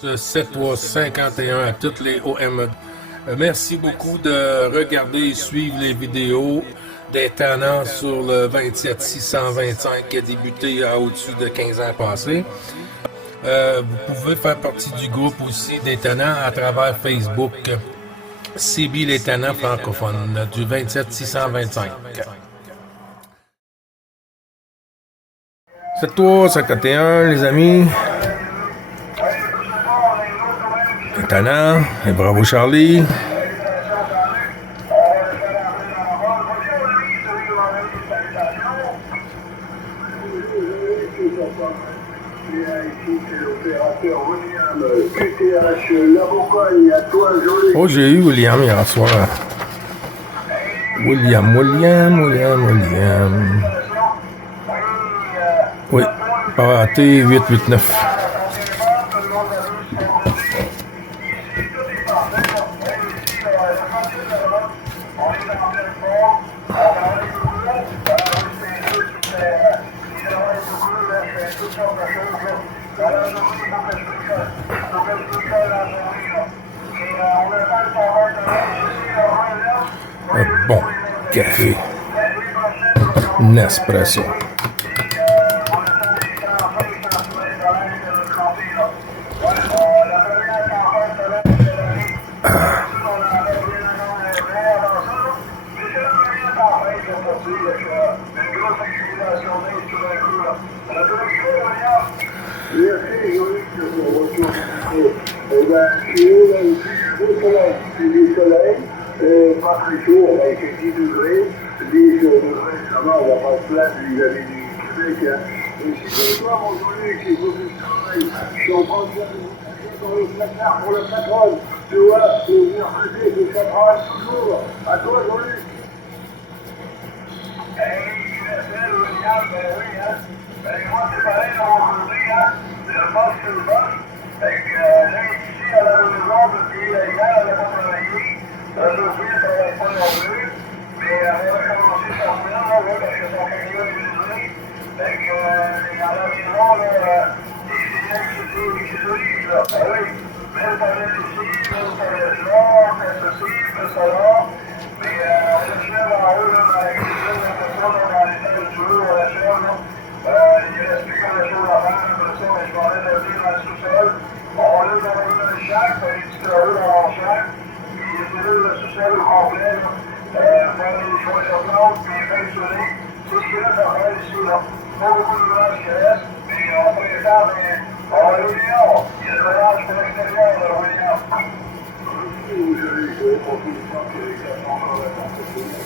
7351 à toutes les OME. Merci beaucoup de regarder et suivre les vidéos des tannants sur le 27625 qui a débuté à au-dessus de 15 ans passés. Vous pouvez faire partie du groupe aussi des tannants à travers Facebook. CB les tannants francophones du 27625. 7351 les amis. Les tannants, et bravo Charlie. Oh, j'ai eu William hier soir. William. Oui, AT 889. Un bon café. Nespresso. Pas très chaud, on a fait 10 degrés. 10 degrés, ça va, on va pas se plaindre vis-à-vis du Québec. Et si ce soir, aujourd'hui, qu'il faut que je travaille, je suis en train de faire dans le placard pour le patron. Tu vois, pour venir traiter, que ça travaille toujours. À toi, Jean-Luc. William, oui, hein. Moi, c'est pareil, aujourd'hui, hein. C'est le boss, c'est le boss. Fait que là, ici, à la maison, depuis hier, elle n'a pas travaillé. Aujourd'hui, elle ne travaille pas non plus, mais elle va recommencer sa semaine, là, parce que son camion est usé. Fait que, à l'environ, là, c'est bien que c'est joli, là. Ah oui, même parler ici, même parler là, faire ceci, faire ça là. Mais on se lève en haut, là, dans la cuisine, là, comme ça, dans l'étage du haut, on la chèvre, là. Il reste plus qu'à la chose à faire, comme ça, mais je vais aller le dire dans le sous-sol. On laisse dans le chac, il y a des petits travaux dans mon chac. Le sous-sol complet, faire les joints de plante, puis peinturer. Tout ce qu'il reste à faire ici, là. Pas beaucoup d'ouvrages qui restent, mais on peut les faire, mais on va aller au Léon. Il y a le ménage pour l'extérieur, là, au Léon. Vous avez compris le temps que les gars sont encore à s'entretenir,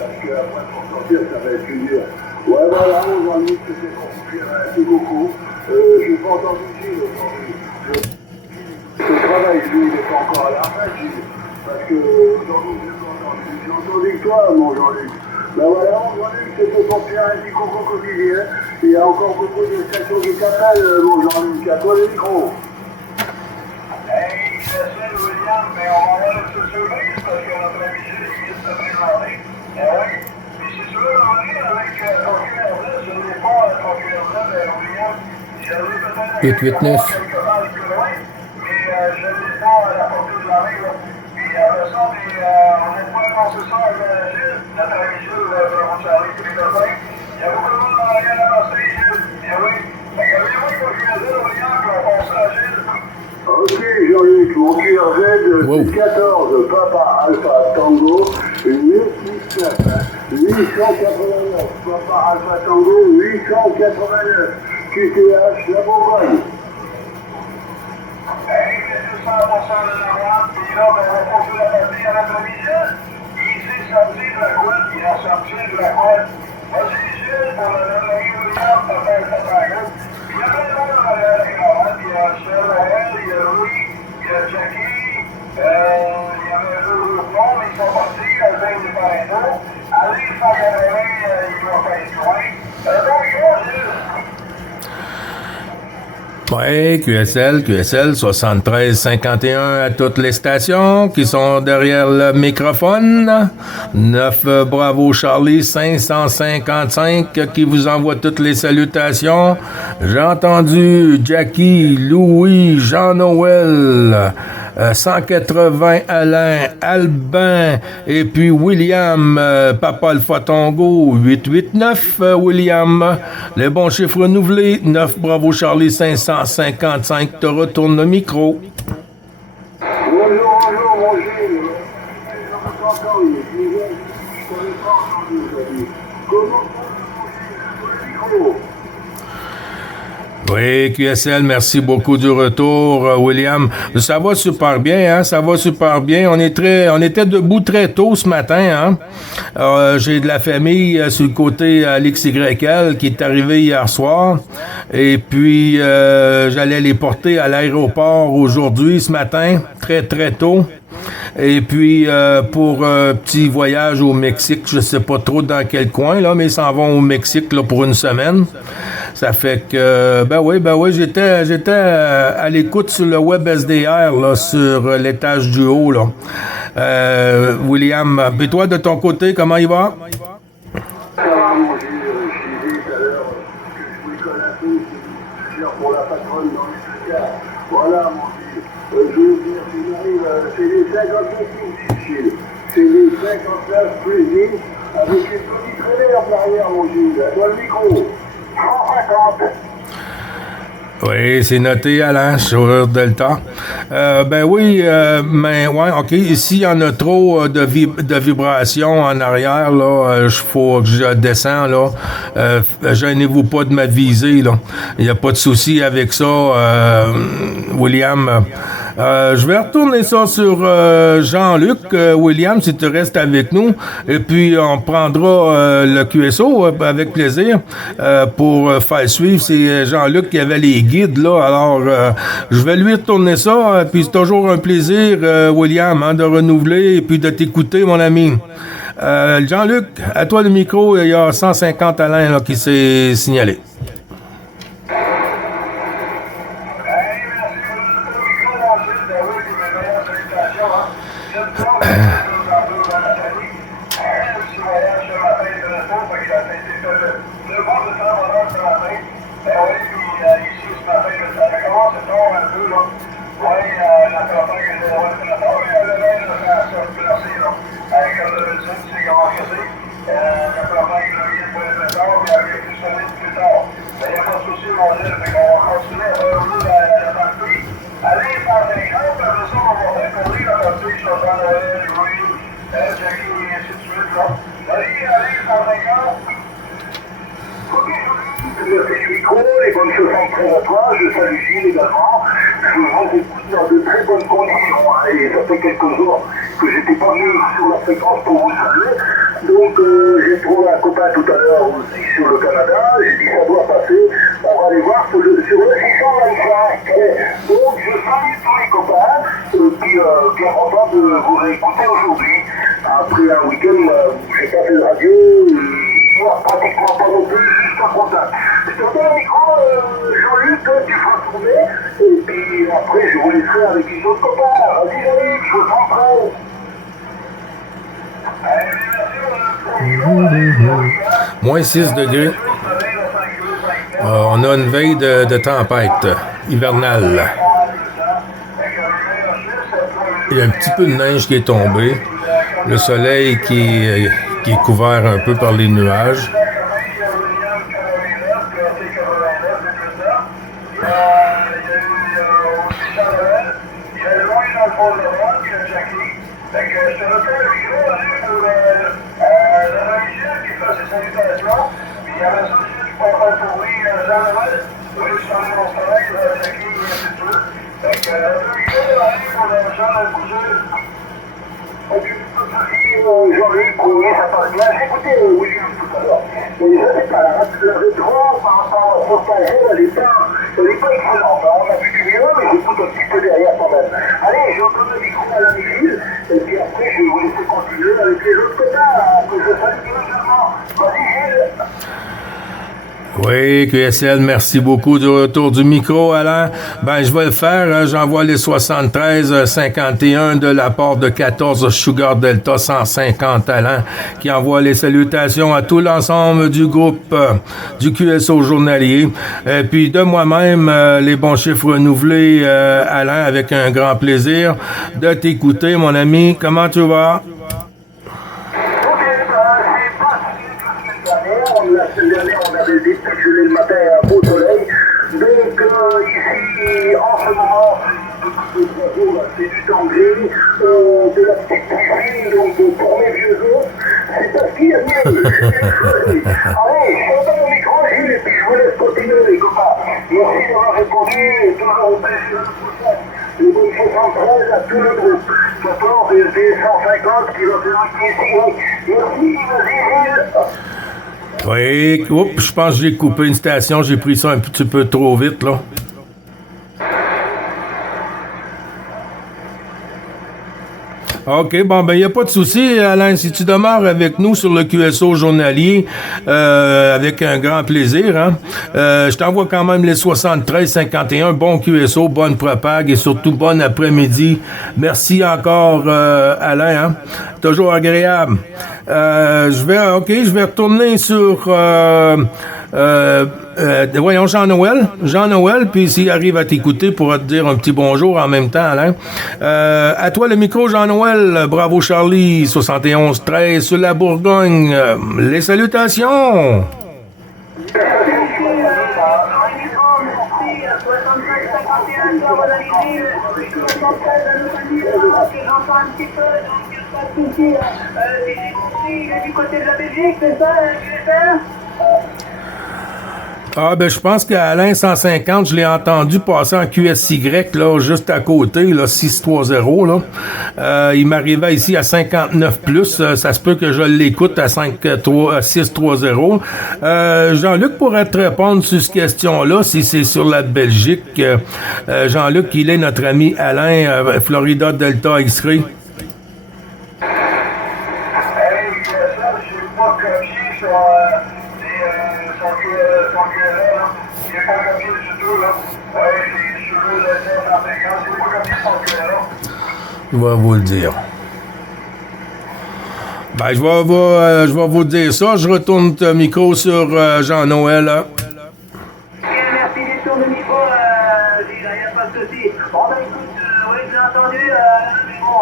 parce qu'après, pour sortir, ça va être plus dur. Ouais, voilà, on va dire que c'est compliqué, merci beaucoup. Je n'ai pas entendu Gilles aujourd'hui. Le travail, lui, il n'est pas encore à la fin, Gilles. Parce que aujourd'hui, j'ai entendu que toi, mon Jean-Luc. Ben voilà, mon Jean-Luc, c'était pour faire un petit concours quotidien. Il y a encore beaucoup de stations qui t'appellent, mon Jean-Luc. À toi le micro. Hey, je sais, William, mais on va avoir le surprise parce que notre ami Gilles, il vient de se présenter. Eh oui. Et si tu veux revenir avec ton QR-là, je n'ai pas ton QR-là, William. Je l'ai peut-être 889. quelque part plus loin, mais je ne l'ai pas à la portée de la main, là. Après ça, on n'est pas pensé ça à Gilles, notre ami Gilles, mon Charlie, qui est copain. Il y a beaucoup de monde dans rien à passer, Gilles. Eh oui. Fait que lui, moi, il faut que je le dise, William, puis on passe à Gilles. Ok, Jean-Luc, mon QRZ, c'est 14, Papa Alpha Tango, 889, 889, Papa Alpha Tango, 889, QTH, la Bourgogne. Hey, c'est 200% de la rente, puis là, ben, on va continuer la partie à notre ami Gilles. Il sait sortir de la couette, il a sorti de la couette. Vas-y, Gilles, pour le ami William, pour faire sa bagarre. Il y a plein de monde dans la caravane, il y a Charles, il y a Louis, il y a Jackie, il y avait deux autres mondes, ils sont partis, la veille des parrainaux. Allez, 180, il doit faire loin. Donc, Gilles. Oui, QSL 7351 à toutes les stations qui sont derrière le microphone. 9 Bravo Charlie 555 qui vous envoie toutes les salutations. J'ai entendu Jackie, Louis, Jean-Noël, 180 Alain, Albin et puis William, Papa le Fotongo, 889 William. Les bons chiffres renouvelés, 9 Bravo Charlie 555, te retourne le micro. Bonjour, mon Gilles. Je vous entends, je connais pas entendu aujourd'hui. Comment ça va, mon Gilles? Oui, QSL, merci beaucoup du retour, William. Ça va super bien, hein? Ça va super bien. On était debout très tôt ce matin, hein? J'ai de la famille sur le côté l'XYL qui est arrivé hier soir. Et puis, j'allais les porter à l'aéroport aujourd'hui, ce matin, très, très tôt. Et puis, pour un petit voyage au Mexique, je sais pas trop dans quel coin, là, mais ils s'en vont au Mexique, là, pour une semaine. Ça fait que, ben oui, j'étais à l'écoute sur le web SDR, là, sur l'étage du haut, là. William, et toi, de ton côté, comment il va? Ça va, mon Gilles, je l'ai dit tout à l'heure que je voulais connaître, c'est pour la patronne dans les cas. Voilà, mon Gilles. Je veux dire, c'est les 59 plus 10, Gilles. C'est les 59 plus 10 avec une petite relais en arrière, mon Gilles. Dans le micro. 150. Oui, c'est noté, Alain, sur Delta. Ben oui, mais ouais, OK. Ici, il y en a trop de vibrations en arrière, là. Faut que je descends, là. Gênez-vous pas de m'aviser, là. Il n'y a pas de souci avec ça, William. Je vais retourner ça sur Jean-Luc, William, si tu restes avec nous. Et puis, on prendra le QSO avec plaisir pour faire suivre. C'est Jean-Luc qui avait les guides, là. Alors, je vais lui retourner ça. Puis, c'est toujours un plaisir, William, hein, de renouveler et puis de t'écouter, mon ami. Jean-Luc, à toi le micro. Il y a 150 Alain là, qui s'est signalé. Les bonnes choses sont prêtes à toi, je salue Gilles également. Je vous écoute dans de très bonnes conditions. Et ça fait quelques jours que j'étais pas venu sur la fréquence pour vous saluer. Donc j'ai trouvé un copain tout à l'heure aussi sur le Canada. J'ai dit ça doit passer. On va aller voir sur le 625. Donc je salue tous les copains. Et puis bien content de vous réécouter aujourd'hui. Après un week-end où j'ai pas fait de radio. Pratiquement pas non plus, juste un contact. Je te donne le micro, Jean-Luc, tu feras tourner, et puis après je vous laisserai avec les autres copains. Vas-y Jean-Luc, je t'en prie. Moins 6 degrés. On a une veille de tempête hivernale. Il y a un petit peu de neige qui est tombée. Le soleil qui est couvert un peu par les nuages. Jean-Luc, oui, ça passe bien. J'ai écouté William tout à l'heure. Mais je sais pas, le rétro par rapport à son projet, elle est pas excellente. On a vu du mieux, mais j'écoute un petit peu derrière quand même. Allez, je donne le micro à la Gilles, et puis après, je vais vous laisser continuer avec les autres copains, que je salue également. Vas-y, Gilles. Oui, QSL, merci beaucoup du retour du micro, Alain. Ben, je vais le faire. Hein. J'envoie les 73-51 de la part de 14 Sugar Delta 150, Alain, qui envoie les salutations à tout l'ensemble du groupe du QSO journalier. Et puis de moi-même, les bons chiffres renouvelés, Alain, avec un grand plaisir de t'écouter, mon ami. Comment tu vas? La semaine dernière, on avait dit que je l'ai le matin à beau soleil. Donc, ici, en ce moment, c'est du temps gris, de la petite piscine, donc pour mes vieux os, c'est pas ce qu'il y a de mieux. Allez, je suis au micro, Gilles, et puis je vous laisse continuer, les copains. Merci d'avoir répondu, et toujours au plaisir de tout ça. Le bon 73 à tout le groupe. 14 et 150 qui va faire un ici. Merci, vas-y, Gilles. Oui, oups, je pense que j'ai coupé une station, j'ai pris ça un petit peu trop vite, là. OK, bon, ben, il n'y a pas de souci, Alain. Si tu demeures avec nous sur le QSO journalier, avec un grand plaisir, hein, je t'envoie quand même les 73-51. Bon QSO, bonne propague et surtout bon après-midi. Merci encore, Alain, hein. Toujours agréable. Je vais retourner sur, voyons, Jean-Noël. Jean-Noël, puis s'il arrive à t'écouter pour te dire un petit bonjour en même temps, Alain. À toi le micro, Jean-Noël. Bravo, Charlie. 71-13 sur la Bourgogne. Les salutations. Du côté de la Belgique, c'est ça, Ah, ben, je pense qu'à Alain 150, je l'ai entendu passer en QSY, là, juste à côté, là, 630, là. Il m'arrivait ici à 59 plus. Ça se peut que je l'écoute à 630. Jean-Luc pourrait te répondre sur cette question-là, si c'est sur la Belgique. Jean-Luc, il est notre ami Alain, Florida Delta X-Ray. Je vais vous le dire. Ben, je vais vous dire ça. Je retourne le micro sur Jean-Noël. Merci du tour de micro, il n'y a pas de souci. Bon, ben écoute, oui, j'ai entendu, mais bon,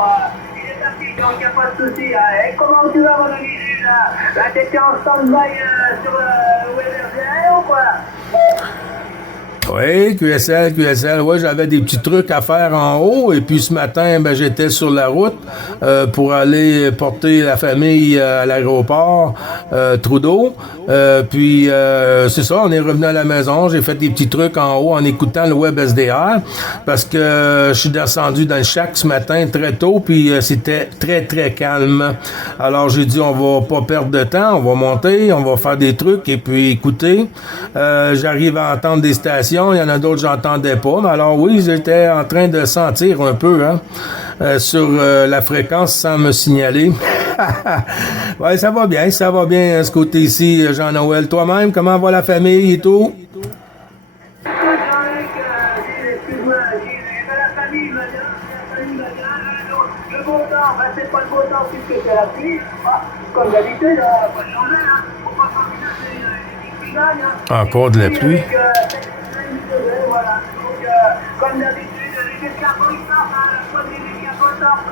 il est parti, donc il n'y a pas de souci. Et comment tu vas, mon ami Gilles? Là, t'étais en stand-by sur le WebRGR ou quoi? Oui, QSL, ouais, j'avais des petits trucs à faire en haut, et puis ce matin, ben, j'étais sur la route pour aller porter la famille à l'aéroport Trudeau, puis c'est ça, on est revenu à la maison, j'ai fait des petits trucs en haut en écoutant le web SDR, parce que je suis descendu dans le shack ce matin très tôt, puis c'était très, très calme. Alors j'ai dit, on va pas perdre de temps, on va monter, on va faire des trucs, et puis écouter. J'arrive à entendre des stations. Il y en a d'autres que j'entendais pas. Mais alors oui, j'étais en train de sentir un peu sur la fréquence sans me signaler. Ouais, ça va bien ce côté-ci, Jean-Noël. Toi-même, comment va la famille et tout? Excuse-moi, la famille va bien, le beau temps, ben c'est pas le beau temps puisque c'est la pluie. Comme d'habitude, pas de changer, faut pas s'envisager qui gagne. Encore de la pluie? Voilà. Donc, comme d'habitude, les escargots, ils sortent, les escargots sortent.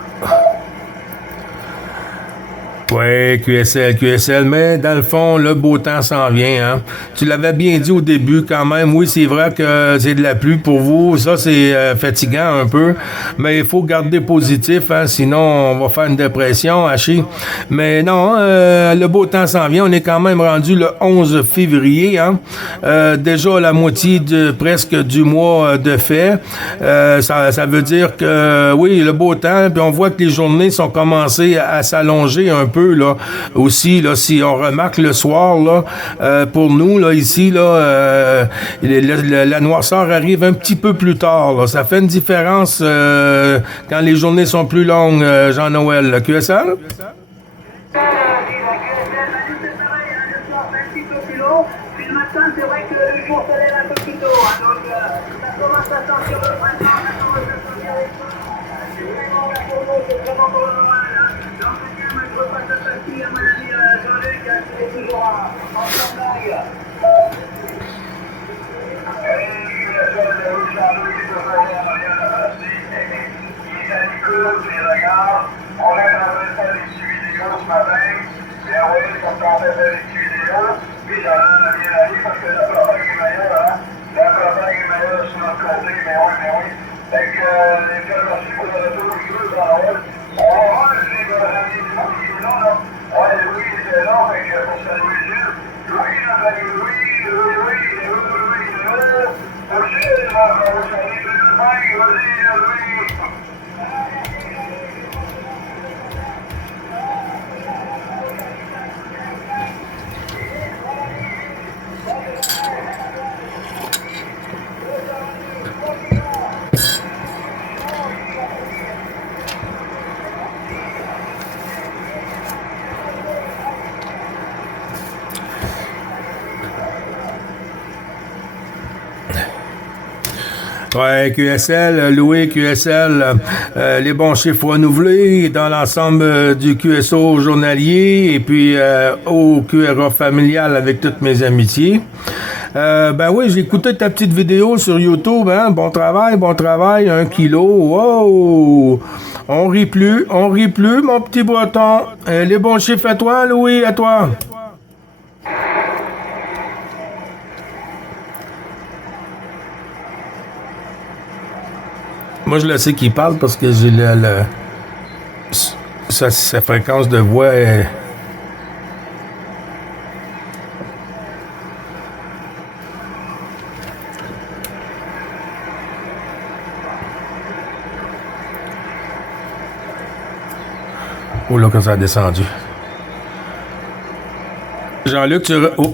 Oui, QSL, mais dans le fond, le beau temps s'en vient, hein. Tu l'avais bien dit au début quand même, oui, c'est vrai que c'est de la pluie pour vous, ça c'est fatigant un peu, mais il faut garder positif, hein, sinon on va faire une dépression, Hachi. Mais non, le beau temps s'en vient, on est quand même rendu le 11 février, hein. Déjà la moitié presque du mois de fait, ça veut dire que, oui, le beau temps, puis on voit que les journées sont commencées à s'allonger un peu, là, aussi, là, si on remarque le soir, là, pour nous, là, ici, là, la noirceur arrive un petit peu plus tard, là. Ça fait une différence quand les journées sont plus longues, Jean-Noël. QSL? C'est pareil, le soir fait un petit peu plus long, puis le matin, c'est vrai que jour se lève un peu plus tôt, hein, donc ça commence à sentir le printemps, ça commence à sentir les fleurs. C'est vraiment la photo, c'est vraiment pour le Noël. Hein. Donc c'est bien, mais je repasse à Tati, à mon ami Jean-Luc, qui est toujours en train de blague. On est en train de faire des petits vidéos ce matin. Bien oui, comme on fait des petits vidéos. Puis j'en ai bien allé parce que la propagande est meilleure, hein. La propagande est meilleure sur notre côté, mais oui, mais oui. Fait que les gars, merci pour le retour du jeu dans la route. On va voir si le ramener du monde qui est là, là. Ouais, Louis était là, fait que pour saluer Gilles. Louis, notre ami Louis, Louis. Pour Gilles, là, on va saluer le Louis, vas-y, Louis. Ouais, QSL, loué QSL, les bons chiffres renouvelés dans l'ensemble du QSO journalier et puis au QRA familial avec toutes mes amitiés. Ben oui, j'ai écouté ta petite vidéo sur YouTube, hein? Bon travail, 1 kilo, wow! On rit plus, mon petit breton. Les bons chiffres à toi, Louis, à toi. Moi, je le sais qu'il parle parce que j'ai sa fréquence de voix est... Oh là, quand ça a descendu. Jean-Luc, tu... Oh.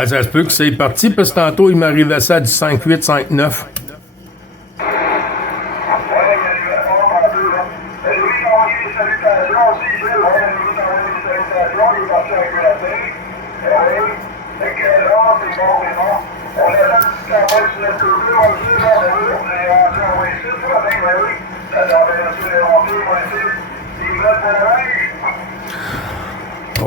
Ah, ça se peut que c'est parti, parce que tantôt, il m'arrivait ça du 5-8, 5-9.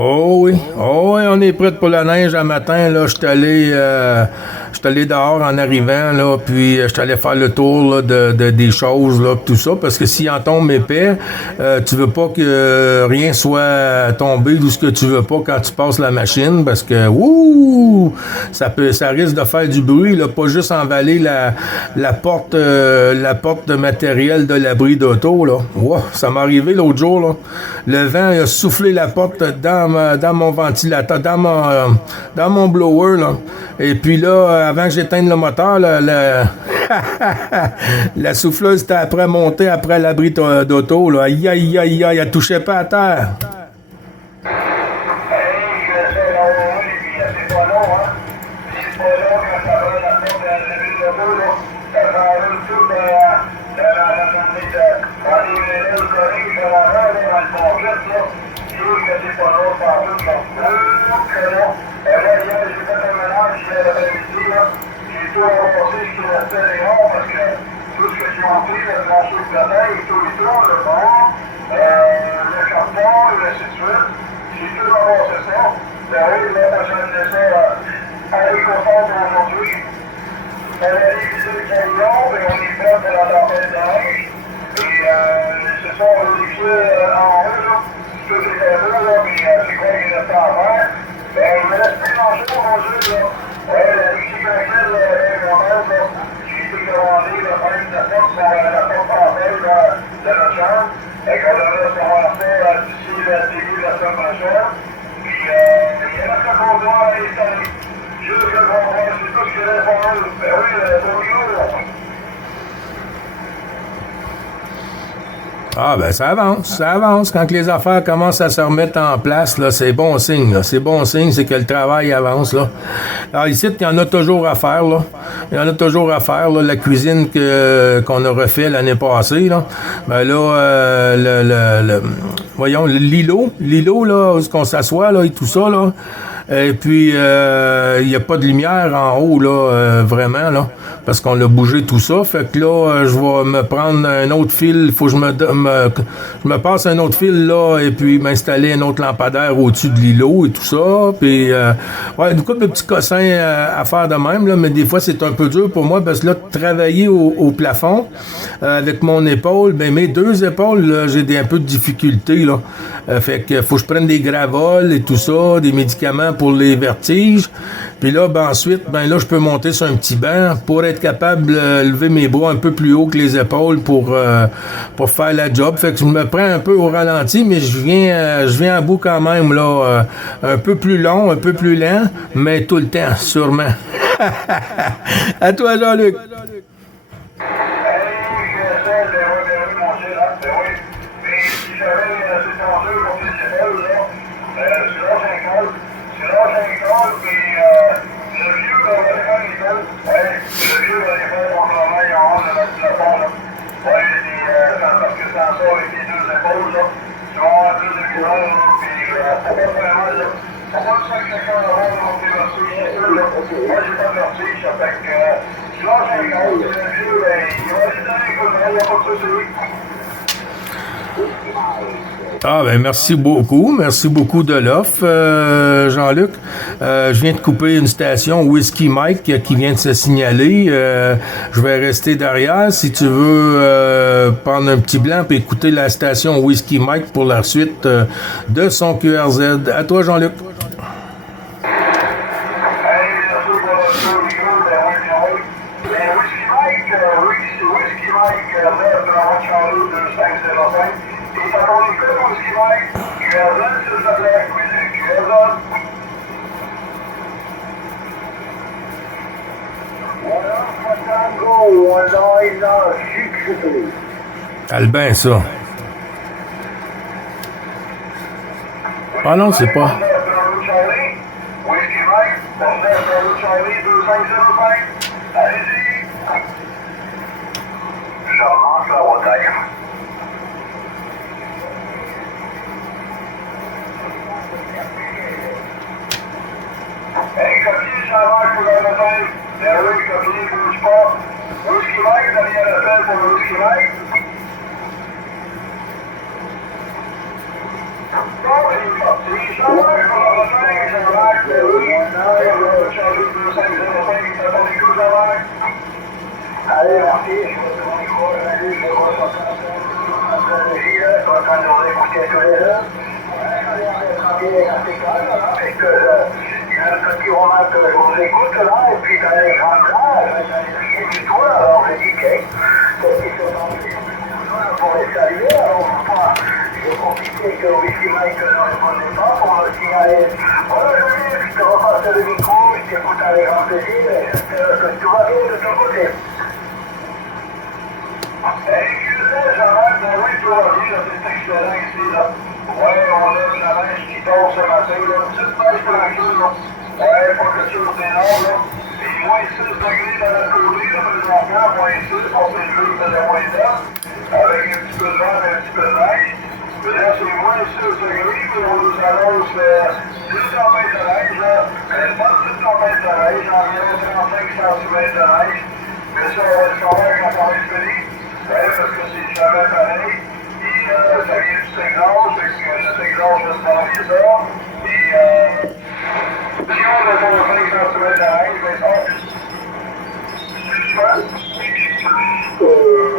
Oh oui, on est prêt pour la neige un matin. Là, je suis allé dehors en arrivant, là, puis je suis allé faire le tour là, des choses, là, tout ça, parce que s'il en tombe épais, tu veux pas que rien soit tombé d'où ce que tu veux pas quand tu passes la machine, parce que ça risque de faire du bruit, là, pas juste envaler la porte de matériel de l'abri d'auto, là. Wow, ça m'est arrivé l'autre jour, là. Le vent a soufflé la porte dans mon ventilateur, dans mon blower, là. Et puis là, avant que j'éteigne le moteur, la souffleuse était après montée après l'abri d'auto, là. Aïe, aïe, aïe, aïe, elle touchait pas à terre. Ben, il me reste plus grand-chose, mon jeu, là. Ouais, la Lucie Craquel, mon père, là, j'ai été commandé, le 5 septembre, pour la porte française de notre chambre. Fait qu'on devrait recevoir ça d'ici le début de la semaine prochaine. Puis, il y a notre comptoir à installer. Juste que le comptoir, c'est tout ce que j'ai pour eux. Ben oui, c'est au jour, là. Ah, ben ça avance, ça avance. Quand les affaires commencent à se remettre en place, là, c'est bon signe, là. C'est bon signe, c'est que le travail avance, là. Alors, ici, il y en a toujours à faire, là. Il y en a toujours à faire, là. La cuisine qu'on a refait l'année passée, là. Ben là, voyons, l'îlot, là, où on s'assoit, là, et tout ça, là. Et puis, il n'y a pas de lumière en haut, là, vraiment, là, parce qu'on l'a bougé tout ça. Fait que là, je vais me prendre un autre fil. Il faut que je me passe un autre fil, là, et puis m'installer un autre lampadaire au-dessus de l'îlot et tout ça. Puis, ouais, une couple de petits cossins à faire de même, là, mais des fois, c'est un peu dur pour moi, parce que là, travailler au plafond avec mon épaule, ben mes deux épaules, là, j'ai un peu de difficulté, là. Fait que faut que je prenne des gravoles et tout ça, des médicaments pour les vertiges. Puis là, ben ensuite, ben là, je peux monter sur un petit banc pour être capable de lever mes bras un peu plus haut que les épaules pour faire la job. Fait que je me prends un peu au ralenti, mais je viens à bout quand même, là, un peu plus long, un peu plus lent, mais tout le temps, sûrement. À toi, Jean-Luc. Ah ben merci beaucoup de l'offre, Jean-Luc. Je viens de couper une station Whiskey Mike qui vient de se signaler. Je vais rester derrière. Si tu veux prendre un petit blanc et écouter la station Whiskey Mike pour la suite de son QRZ. À toi, Jean-Luc. Albin, ça. Ah non, c'est pas.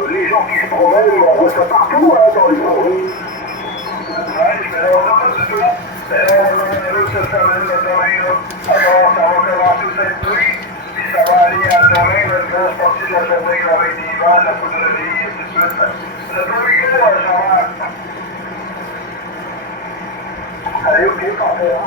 Les gens qui se promènent, on voit ça partout, dans les forêts. cette semaine de demain, là. Alors, ça va commencer cette nuit, puis ça va aller à demain, une grosse partie de la journée, avec des vents, de la poudrerie, et ainsi de suite. C'est un peu rigolo, Jean-Marc. Allez, ok, parfait.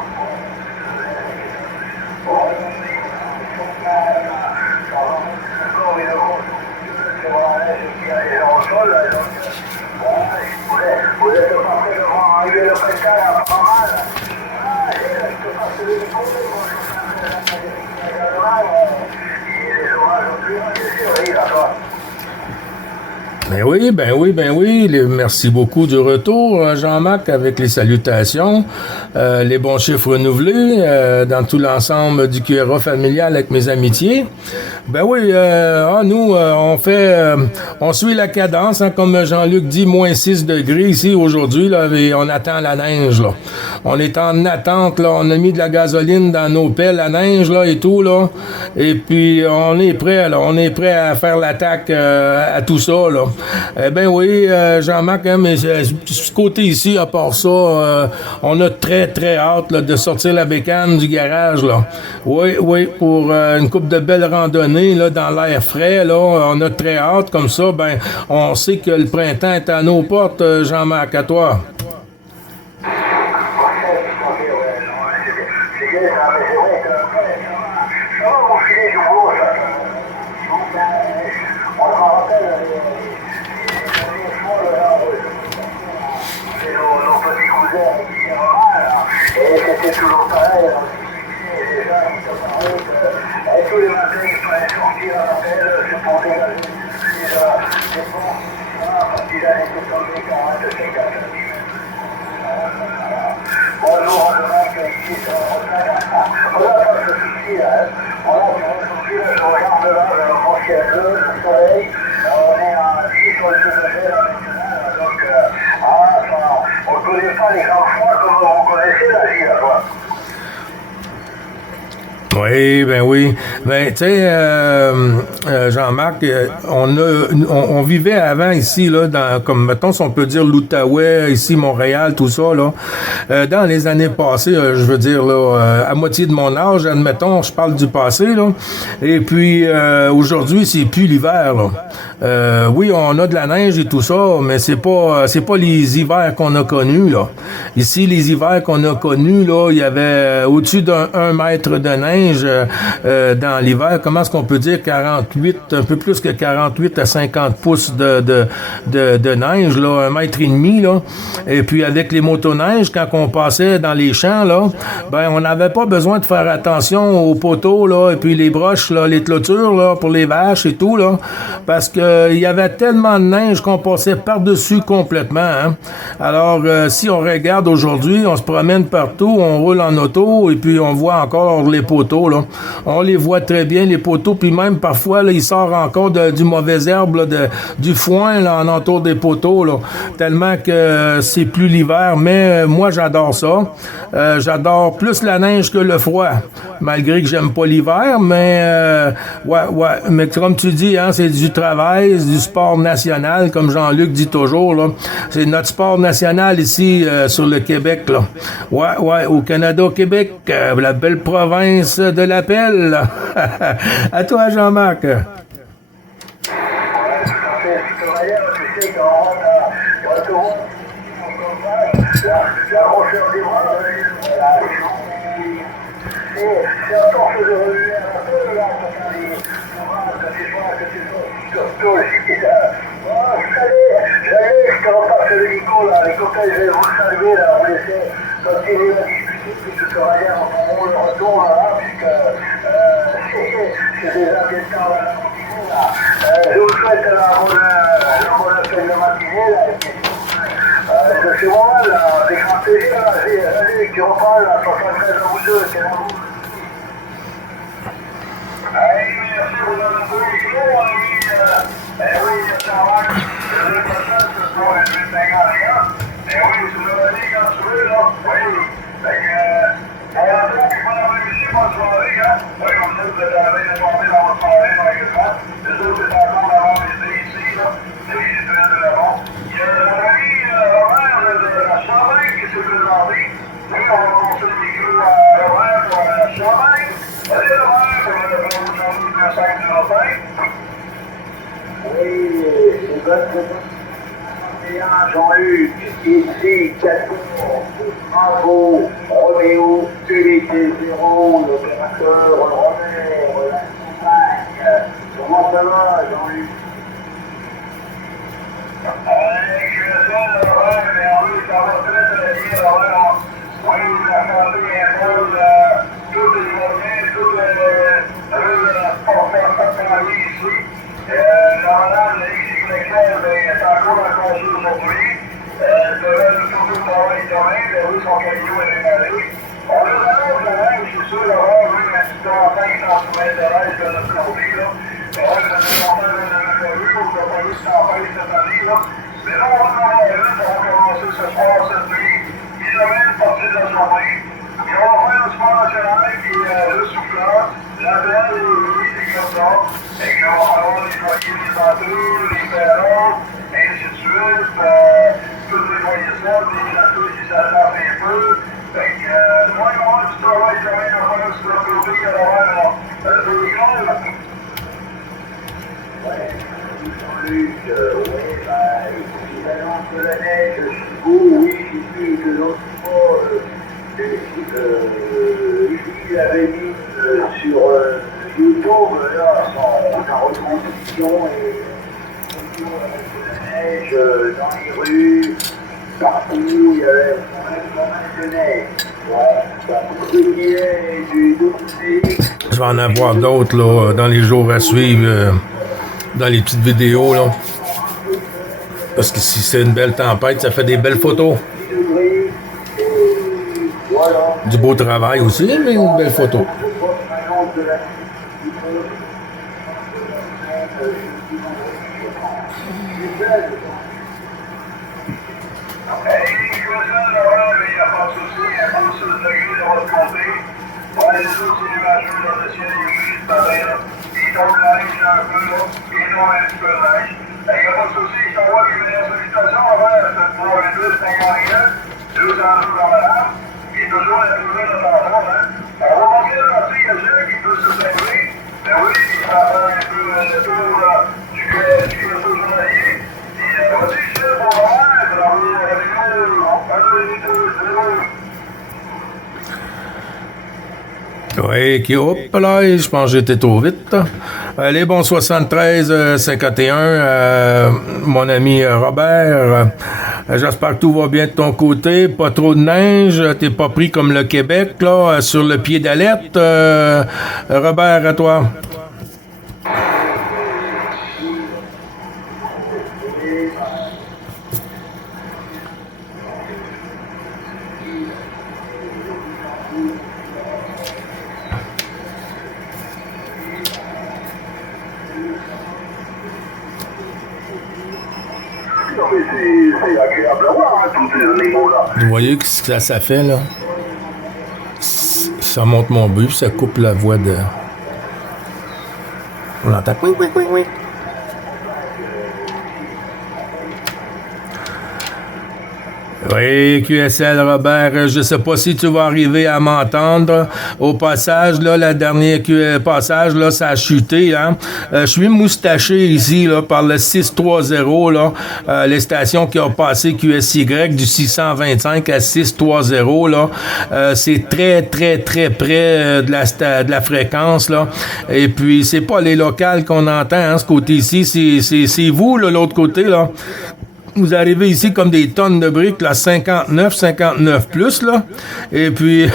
Vous êtes parti devant arriver le précaire à pas mal. Je peux passer les comptes, les orages ont plus, c'est vrai, d'accord. Ben oui. Merci beaucoup du retour, Jean-Marc, avec les salutations, les bons chiffres renouvelés dans tout l'ensemble du QRA familial avec mes amitiés. Ben oui, nous, on suit la cadence, hein, comme Jean-Luc dit, moins 6 degrés ici aujourd'hui, là, et on attend la neige, là. On est en attente, là, on a mis de la gasoline dans nos pelles à neige, là, et tout, là. Et puis, on est prêt à faire l'attaque à tout ça, là. Ben oui, Jean-Marc, hein, mais ce côté ici, à part ça, on a très, très hâte là, de sortir la bécane du garage, là. Oui, pour une couple de belles randonnées, là, dans l'air frais, là, on a très hâte, comme ça, ben, on sait que le printemps est à nos portes, Jean-Marc, à toi. Et c'était toujours pareil. Les gens, ils te parlaient que tous les matins, il fallait sortir à l'appel, se pour dégager des ponts, parce qu'ils allaient se tomber 40-50 cm. Bonjour, on demande qu'ici, on n'a pas ce souci là. On a ce souci là, je regarde là, mon ciel bleu, le soleil, on est à 10 sur le degré là maintenant, donc on ne connaît pas les grands froids comme on connaissait la vie là-bas. Oui. Ben, tu sais, Jean-Marc, on vivait avant ici, là, comme, mettons, si on peut dire l'Outaouais, ici, Montréal, tout ça, là. Dans les années passées, je veux dire, là, à moitié de mon âge, admettons, je parle du passé, là. Et puis, aujourd'hui, c'est plus l'hiver, là. Oui, on a de la neige et tout ça, mais c'est pas les hivers qu'on a connus, là. Ici, les hivers qu'on a connus, là, il y avait au-dessus d'un mètre de neige dans l'hiver. Comment est-ce qu'on peut dire 48, un peu plus que 48 à 50 pouces de neige, là, 1,5 mètre, là. Et puis avec les motoneiges, quand on passait dans les champs, là, ben on n'avait pas besoin de faire attention aux poteaux, là, et puis les broches, là, les clôtures, là, pour les vaches et tout, là, parce que il y avait tellement de neige qu'on passait par-dessus complètement, hein. Alors, si on regarde aujourd'hui, on se promène partout, on roule en auto, et puis on voit encore les poteaux, là. On les voit très bien, les poteaux, puis même parfois, là, il sort encore du mauvais herbe, là, du foin, là, en entour des poteaux, là, tellement que c'est plus l'hiver, mais moi, j'adore ça. J'adore plus la neige que le froid, malgré que j'aime pas l'hiver, mais mais comme tu dis, hein, c'est du travail, c'est du sport national, comme Jean-Luc dit toujours, là. C'est notre sport national ici, sur le Québec, là. Au Canada, au Québec, la belle province de l'appel. À toi, Jean-Marc. La grosseur des bras, c'est à force de relever un peu, là, quand je te repasse le micro, là, les copains, je vais vous saluer, là, vous laisser continuer à discuter, puis je te reviens en le retour, là, puisque c'est déjà bien temps à continuer, là. Je vous souhaite la bonne fin de matinée, là, et puis, de ce moment, là, avec grand plaisir, là, j'ai qui reprend, là, 73 à vous deux, c'est là, vous. Allez, merci pour notre micro, oui, Jean-Marc, je vais passer ce soir à 50 ans. Oui, je vous l'ai dit quand tu veux, là. Oui. Fait que, pour l'instant, puis pendant l'après-midi, bonne soirée, hein. Oui, comme ça, vous êtes arrivé d'informer dans votre soirée, magasin. Les autres, c'est encore avant l'été ici, là. Oui, c'est très, très bon. Il y a notre ami Robert de la Chambre qui s'est présenté. Oui, on va commencer le micro à Jean-Luc, ici 14, Bravo, Roméo, unité 0, l'opérateur Robert, la campagne. Comment ça va, Jean-Luc? Je suis seul, mais en plus, ça va très bien, Robert. Oui, la santé est bonne, tout est bien, tout est parfaitement ici. La malade, XYZ, est encore en congé aujourd'hui. Devait nous tourner au travail demain, mais oui, son camion est démarré. On les annonce demain, je suis sûr d'avoir eu un petit 35 cm de neige de notre côté, là. Mais oui, ça fait longtemps que je n'avais pas vu, on n'a pas eu de tempête cette année, là. Mais là, on va en avoir une, ça va commencer ce soir, cette nuit, puis demain, une partie de la journée. Puis on va faire le sport national, puis le souffleur, la belle, les comme ça. Et puis on va avoir les joyeux, les entrées, les perrons, ainsi de suite. Tous les joyeux sortes, les châteaux qui s'attendent un peu. Fait que, moi, il va y avoir du travail demain, on va faire sur le côté, il va y avoir deux grands. Jean-Luc, oui, il annonce de la neige chez vous, oui, j'ai vu que l'autre fois, il avait mis sur YouTube, là, sa retransmission et avec de la neige dans les rues, partout, il y avait pas mal de neige. Ouais, pour ce qui est du dossier. Je vais en avoir d'autres là, dans les jours à suivre, dans les petites vidéos. Là. Parce que si c'est une belle tempête, ça fait des belles photos. Du beau travail aussi, mais une belle photo. Oui, hop là, je pense que j'étais trop vite. Allez, bon 73 51, mon ami Robert. J'espère que tout va bien de ton côté. Pas trop de neige. T'es pas pris comme le Québec, là, sur le pied d'alerte. Robert, à toi. C'est agréable à voir, hein, tous ces animaux-là. Vous voyez ce que ça fait, là? Ça monte mon but, ça coupe la voix de... On l'entend. Oui, oui, oui, oui. Oui, QSL Robert, je sais pas si tu vas arriver à m'entendre. Au passage, là, la dernière passage, là, ça a chuté, hein. Je suis moustaché ici, là, par le 630, là, les stations qui ont passé QSY du 625 à 630, là. C'est très, très, très près de la fréquence, là. Et puis, c'est pas les locales qu'on entend, hein, ce côté ici, c'est vous, là, l'autre côté, là. Vous arrivez ici comme des tonnes de briques, là, 59 plus, là. Et puis,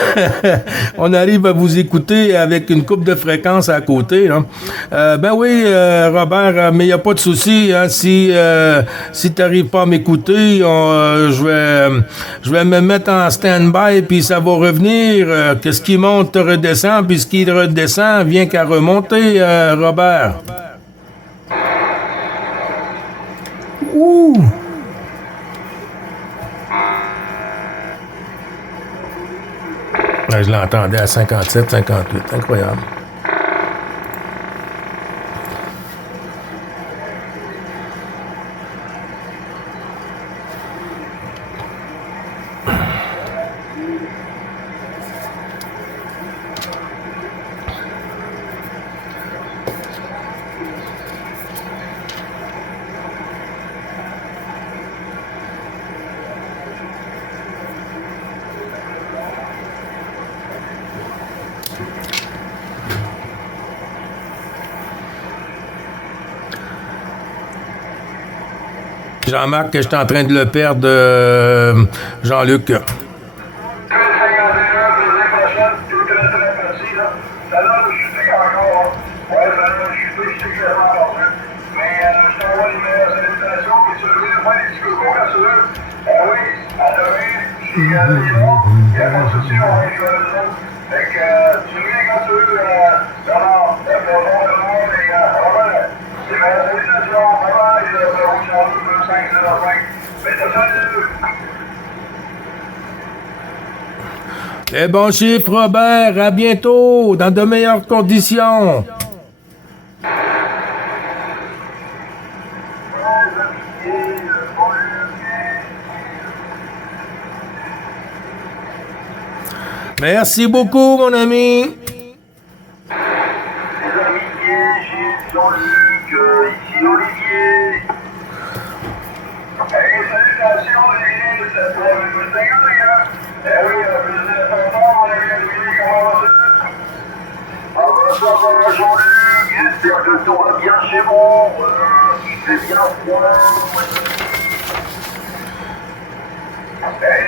on arrive à vous écouter avec une coupe de fréquence à côté, là. Ben oui, Robert, mais il n'y a pas de souci, hein, si t'arrives pas à m'écouter, je vais me mettre en stand-by, puis ça va revenir. Que ce qui monte redescend, puis ce qui redescend vient qu'à remonter, Robert. Ouh! Je l'entendais à 57, 58. Incroyable. Jean-Marc, que je suis en train de le perdre, Jean-Luc. Je vais 51, l'année prochaine, c'est très très petit, là. Ça a chuté encore, là. Ouais, ça a chuté, je sais que je vais faire encore plus. Mais je t'envoie les meilleures salutations, puis tu veux moi les petits cocos quand tu veux. Oui, à demain, puis il y a pas de souci, on va être là. Fait que tu viens quand tu veux, d'abord, bonjour tout le monde, et voilà. Les meilleures salutations, bye-bye, au Charles 2505. Mais ça, salut! Très bon chiffre, Robert. À bientôt, dans de meilleures conditions. Merci beaucoup, mon ami. Les amitiés, Gilles, Jean-Luc, ici Olivier. Hey, salutations, Olivier, c'est pour le Seigneur, les gars. Eh oui, plaisir de t'entendre, mon ami Olivier, comment vas-tu? Ah ben ça va Jean-Luc, j'espère que tout va bien chez vous. Il fait bien froid.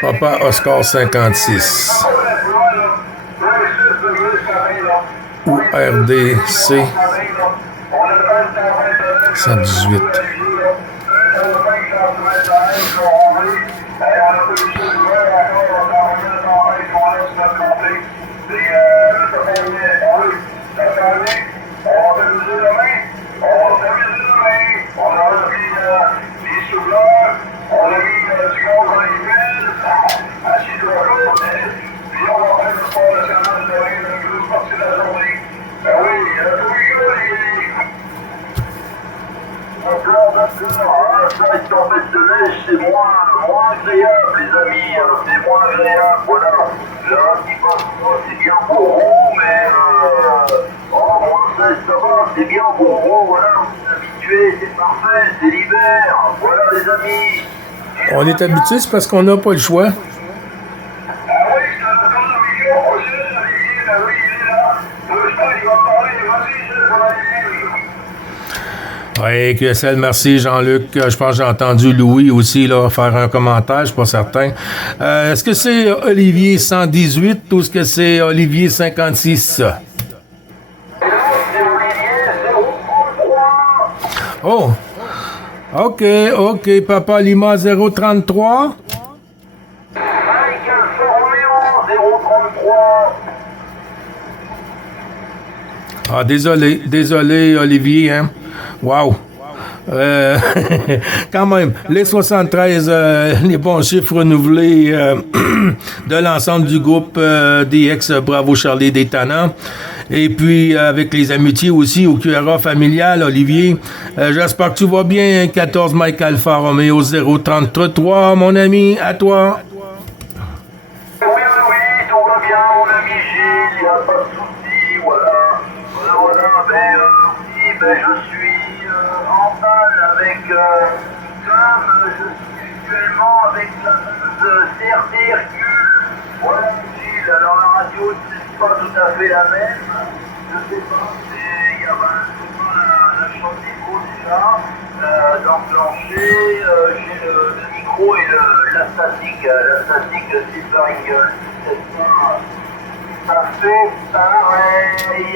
Papa Oscar 56. Ou RDC 118. Cette tempête de neige, c'est moins agréable, les amis, c'est moins agréable, voilà. Là, qui passe, c'est bien pour vous, mais ça va, c'est bien pour vous, voilà, vous êtes habitués, c'est parfait, c'est l'hiver, voilà les amis. On est habitué, c'est parce qu'on n'a pas le choix. Ah oui, je t'en attends le micro, Gilles, Olivier, ben oui, il est là. Je pense qu'il va me parler, vas-y, Gilles, ça va aller bien. Oui, QSL, merci Jean-Luc. Je pense que j'ai entendu Louis aussi là, faire un commentaire, je suis pas certain. Est-ce que c'est Olivier 118 ou est-ce que c'est Olivier 56? Oh! OK, Papa Lima 033. Mike Alfa Romeo 033. Ah, désolé Olivier, hein? Wow! Quand même, les 73, les bons chiffres renouvelés de l'ensemble du groupe DX Bravo Charlie des Tannants. Et puis, avec les amitiés aussi au QRA familial, Olivier, j'espère que tu vas bien, 14 Mike Alfa Romeo 033, mon ami, à toi. Oui, tout va bien, mon ami Gilles, il n'y a pas de souci, voilà, ben, je suis en balle avec Tom, je suis actuellement avec la fameuse CRT Hercule, voilà Gilles, alors la radio c'est pas tout à fait la même, je sais pas, il y a la chambre d'écho déjà, d'enclencher, j'ai le micro et la statique Silver Eagle, ça fait pareil.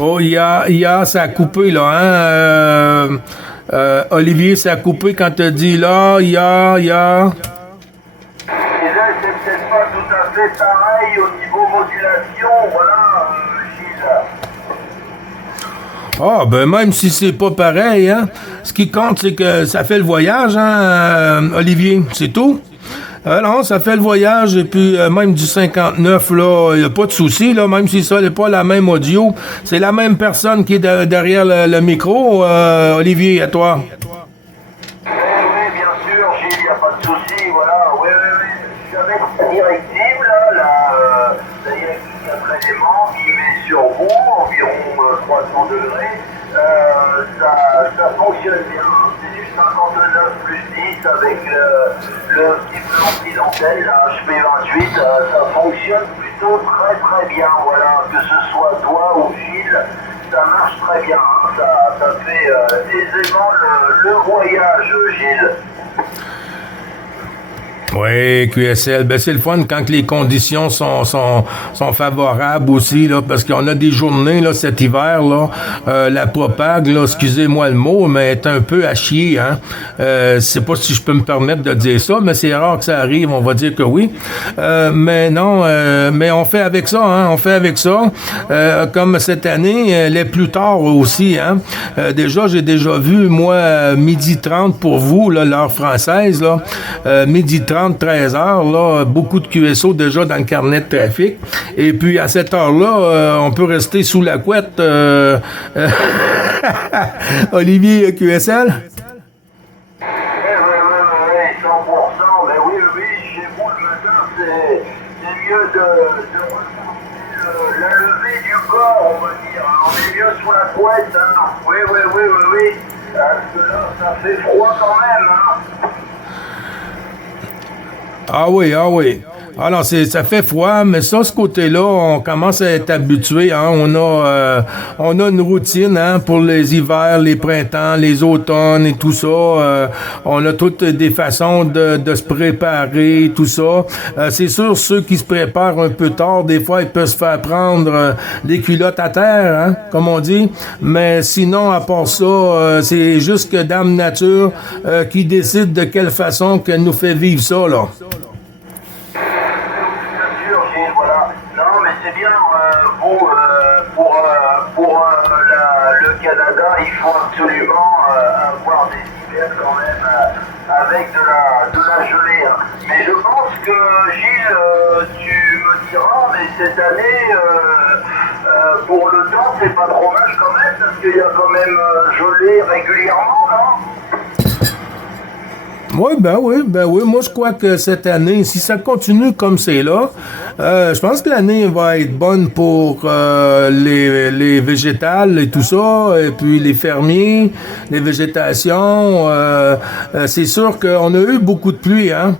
Oh, il y a, ça a coupé, là, hein? Olivier, ça a coupé quand t'as dit, là, il y a... Et là, c'est peut-être pas tout à fait pareil au niveau modulation, voilà, Gilles. Ah, ben même si c'est pas pareil, hein? Ce qui compte, c'est que ça fait le voyage, hein, Olivier? C'est tout? Non, ça fait le voyage, et puis même du 59, là, il n'y a pas de souci, là, même si ça n'est pas la même audio. C'est la même personne qui est derrière le micro, Olivier, à toi. Oui, bien sûr, Gilles, il n'y a pas de souci, voilà, oui. Je suis avec la directive, là, la directive 4 éléments qui met sur vous, environ 300 degrés. Ça fonctionne bien, hein. C'est du 59 plus 10 avec le petit plan clientèle, la HP28, ça fonctionne plutôt plutôt très très bien, voilà, que ce soit toi ou Gilles, ça marche très bien, hein. Ça fait aisément le voyage, Gilles. Oui, QSL, ben c'est le fun quand les conditions sont favorables aussi, là, parce qu'on a des journées là, cet hiver, là, la propague, là, excusez-moi le mot, mais est un peu à chier, hein. Je sais pas si je peux me permettre de dire ça, mais c'est rare que ça arrive, on va dire que oui. Mais non, mais on fait avec ça, hein, on fait avec ça. Comme cette année, les plus tard aussi, hein. Déjà, j'ai déjà vu, moi, 12h30 pour vous, là, l'heure française, là, 12h30, 13h, là, beaucoup de QSO déjà dans le carnet de trafic. Et puis, à cette heure-là, on peut rester sous la couette. Olivier, QSL? Oui, 100%. Mais oui, chez vous, le matin, c'est mieux de ressentir la levée du corps, on va dire. On est mieux sous la couette, hein. Oui. Parce que là, ça fait froid quand même, hein. Ah oui. Alors, ça fait froid, mais ça, ce côté-là, on commence à être habitué, hein. On a une routine, hein, pour les hivers, les printemps, les automnes et tout ça. On a toutes des façons de se préparer, tout ça. C'est sûr, ceux qui se préparent un peu tard, des fois, ils peuvent se faire prendre des culottes à terre, hein, comme on dit. Mais sinon, à part ça, c'est juste que Dame Nature qui décide de quelle façon qu'elle nous fait vivre ça, là. C'est bien, vous, pour le Canada, il faut absolument avoir des hivers quand même avec de la gelée. Hein. Mais je pense que, Gilles, tu me diras, mais cette année, pour le temps, c'est pas trop mal quand même, parce qu'il y a quand même gelé régulièrement, non? Oui, ben oui. Moi, je crois que cette année, si ça continue comme c'est là, je pense que l'année va être bonne pour les végétales et tout ça, et puis les fermiers, les végétations. C'est sûr qu'on a eu beaucoup de pluie, hein.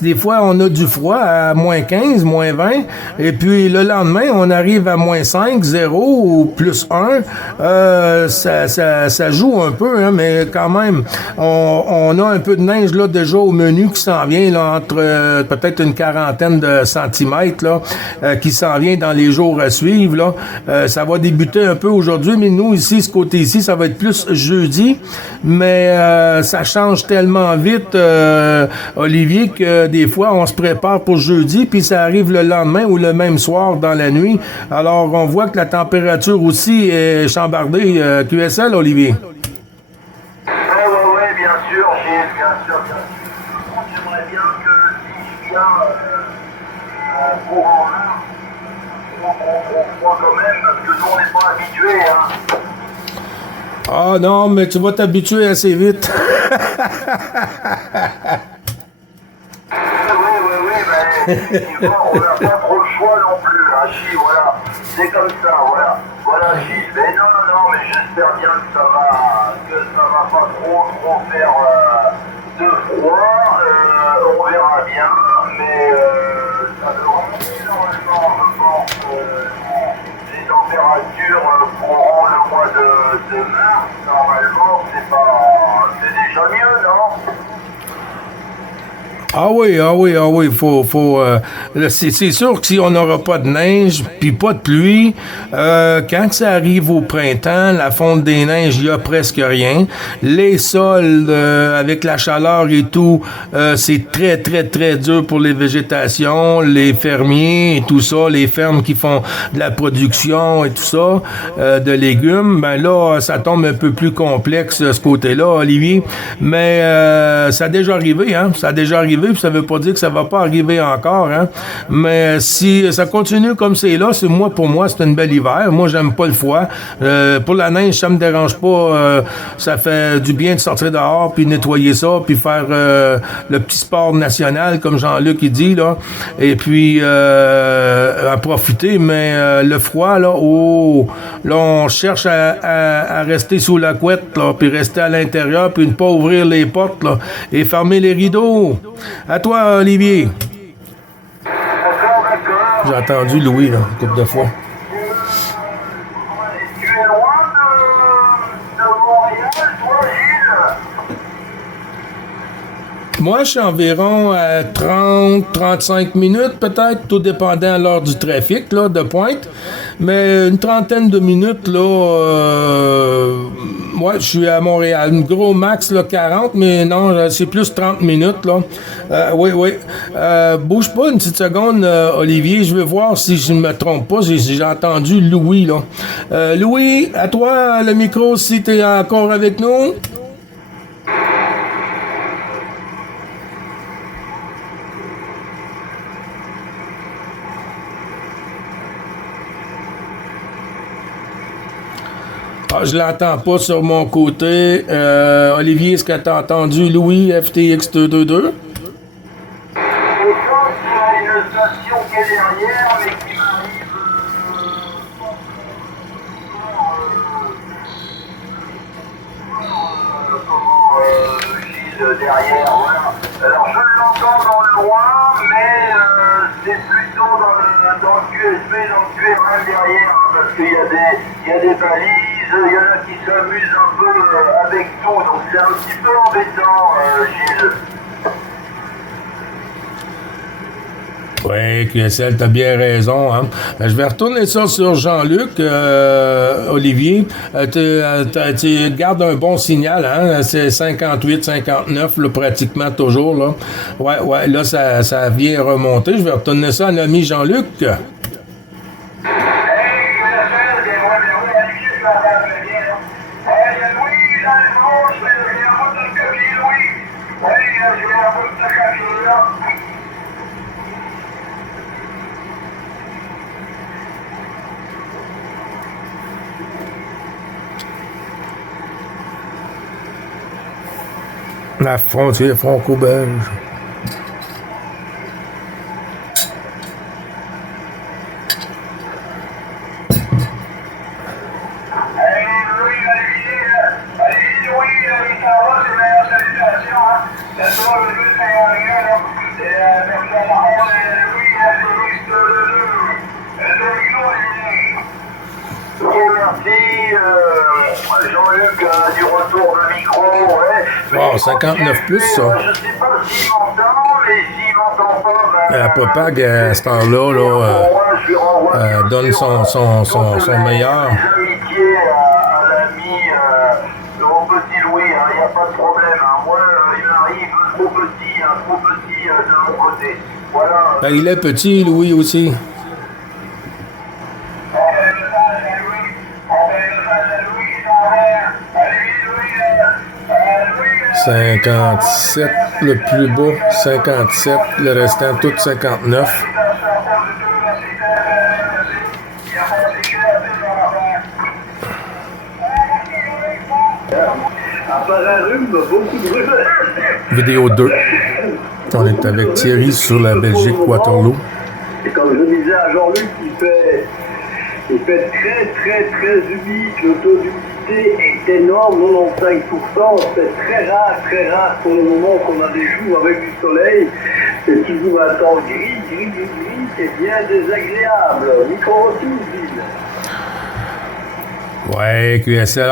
Des fois, on a du froid à moins 15, moins 20, et puis le lendemain, on arrive à moins 5, 0 ou plus 1. Ça joue un peu, hein, mais quand même, on a un peu de neige là déjà au menu qui s'en vient là, entre peut-être une quarantaine de centimètres là, qui s'en vient dans les jours à suivre là. Ça va débuter un peu aujourd'hui, mais nous ici, ce côté-ci, ça va être plus jeudi, mais ça change tellement vite, Olivier, que des fois on se prépare pour jeudi, puis ça arrive le lendemain ou le même soir dans la nuit. Alors on voit que la température aussi est chambardée. QSL, Olivier? Oui, bien sûr, Gilles, bien sûr. J'aimerais bien que si je viens courant là, on voit quand même, parce que nous on n'est pas habitués, hein. Ah non, mais tu vas t'habituer assez vite. Oui, mais on n'a pas trop le choix non plus, hein, Gilles, voilà. C'est comme ça, voilà. Voilà, Gilles. Mais non, mais j'espère bien que ça va pas trop faire de froid. On verra bien, mais ça devrait monter normalement, je pense. Les températures courant le mois de mars, normalement, c'est déjà mieux, non? Ah oui, c'est sûr que si on n'aura pas de neige, puis pas de pluie, quand ça arrive au printemps, la fonte des neiges, il y a presque rien. Les sols, avec la chaleur et tout, c'est très, très, très dur pour les végétations, les fermiers et tout ça, les fermes qui font de la production et tout ça, de légumes. Ben là, ça tombe un peu plus complexe, ce côté-là, Olivier. Mais ça a déjà arrivé, hein, puis ça veut pas dire que ça va pas arriver encore, hein. Mais si ça continue comme c'est là, pour moi, c'est un bel hiver. Moi, j'aime pas le froid. Pour la neige, ça me dérange pas. Ça fait du bien de sortir dehors, puis nettoyer ça, puis faire le petit sport national, comme Jean-Luc il dit, là. Et puis, en profiter. Mais le froid, là, là, on cherche à rester sous la couette, là, puis rester à l'intérieur, puis ne pas ouvrir les portes, là, et fermer les rideaux. À toi, Olivier. D'accord. J'ai entendu Louis, là, une couple de fois. Tu es loin de Montréal, toi, Gilles? Moi, je suis environ à 30-35 minutes, peut-être, tout dépendant lors du trafic, là, de pointe. Mais une trentaine de minutes, là, moi, je suis à Montréal. Un gros max, là, 40, mais non, c'est plus 30 minutes, là. Oui. Bouge pas une petite seconde, Olivier. Je veux voir si je ne me trompe pas. J'ai entendu Louis, là. Louis, à toi, le micro, si tu es encore avec nous. Ah, je l'entends pas sur mon côté. Olivier, est-ce que tu as entendu Louis FTX 222? Je pense qu'il y a une station qui est derrière, mais qui m'arrive Gilles derrière, voilà. Alors je l'entends dans le loin, mais c'est plutôt dans le QSB, dans le QRM derrière, hein, parce qu'il y a des balises, il y en a qui s'amusent un peu avec tout, donc c'est un petit peu embêtant, Gilles. Oui, QSL, t'as bien raison. Hein? Je vais retourner ça sur Jean-Luc, Olivier. Tu gardes un bon signal, hein? C'est 58, 59, là, pratiquement toujours. Là. Ouais, là, ça vient remonter. Je vais retourner ça à l'ami Jean-Luc. La frontière franco-belge. Jean-Luc du retour de micro, ouais. Oh, 59 plus, ça. Je sais pas s'il m'entend, mais s'il m'entend pas, La Popag, à ce temps-là, donne son meilleur. Amitié à l'ami, au petit Louis, il n'y a pas de problème. Moi, il m'arrive trop petit de mon côté. Voilà. Ben, il est petit, Louis, aussi. 57, le plus bas, 57, le restant, tout 59. Vidéo 2. On est avec Thierry sur la Belgique Waterloo. Et comme je disais à Jean-Luc, il fait très humide. Le taux d'humidité est énorme, 95%. C'est très rare pour le moment qu'on a des jours avec du soleil. C'est toujours un temps gris, c'est bien désagréable. Micro-retour, Gilles. Ouais, QSL,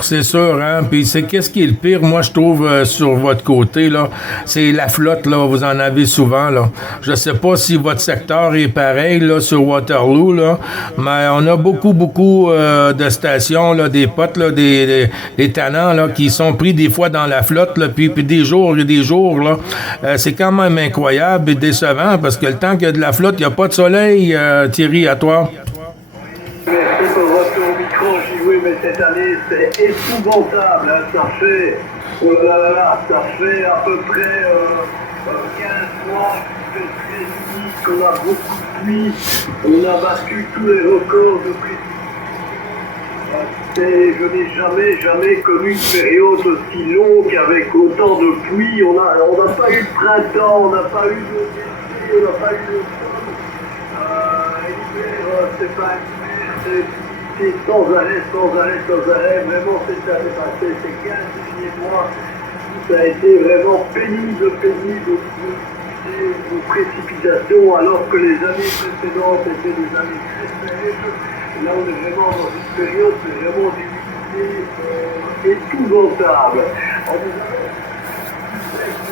c'est sûr, hein. Puis c'est qu'est-ce qui est le pire, moi, je trouve, sur votre côté, là, c'est la flotte, là, vous en avez souvent, là. Je sais pas si votre secteur est pareil, là, sur Waterloo, là, mais on a beaucoup, de stations, là, des potes, là, des tannants, là, qui sont pris des fois dans la flotte, là, puis des jours, là. C'est quand même incroyable et décevant, parce que le temps qu'il y a de la flotte, il n'y a pas de soleil, Thierry, à toi. Merci pour votre micro, Gilles, mais cette année, c'est épouvantable. Hein. Ça fait, ça fait à peu près 15 mois qu'il fait très humide, qu'on a beaucoup de pluie, on a battu tous les records de précipitation. Je n'ai jamais connu une période aussi longue avec autant de pluie. On n'a pas eu de printemps, on n'a pas eu de on n'a pas eu de l'hiver, c'est pas c'est sans arrêt. Vraiment, cette année passée, ces 15 derniers mois, ça a été vraiment pénible. de précipitation alors que les années précédentes étaient des années très sèches. Là, on est vraiment dans une période vraiment d'humidité épouvantable. En nous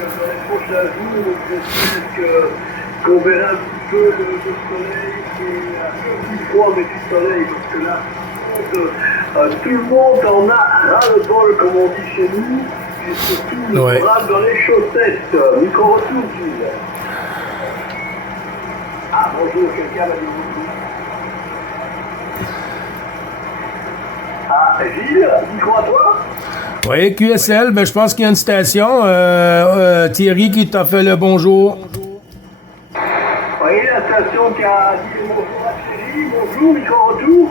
dans les prochains jours, j'espère qu'on verra un petit peu de soleil et un peu plus froid, mais du soleil, parce que là, tout le monde en a ras-le-bol, comme on dit chez nous, et surtout le programme dans les chaussettes. Micro-retour, Gilles. Ah, bonjour, quelqu'un m'a dit bonjour. Ah, Gilles, micro à toi? Oui, QSL, ben, je pense qu'il y a une station. Thierry qui t'a fait le bonjour. Oui, la station qui a dit bonjour à Thierry. Bonjour, micro-retour.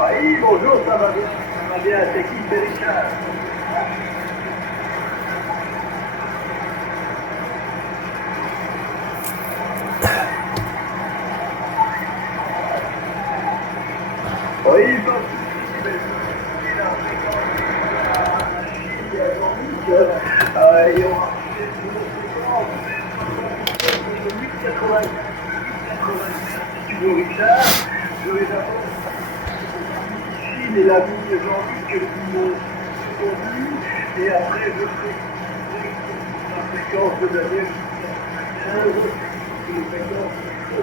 Oui, bonjour, ça va bien, c'est qui, c'est Richard. Oui, pas de soucis, mais et on va faire une autre séquence, 8,80, si tu veux, Richard. Je vais d'abord Chine et l'ami Jean-Luc qui m'ont répondu, et après je ferai la fréquence de Daniel 15, une fréquence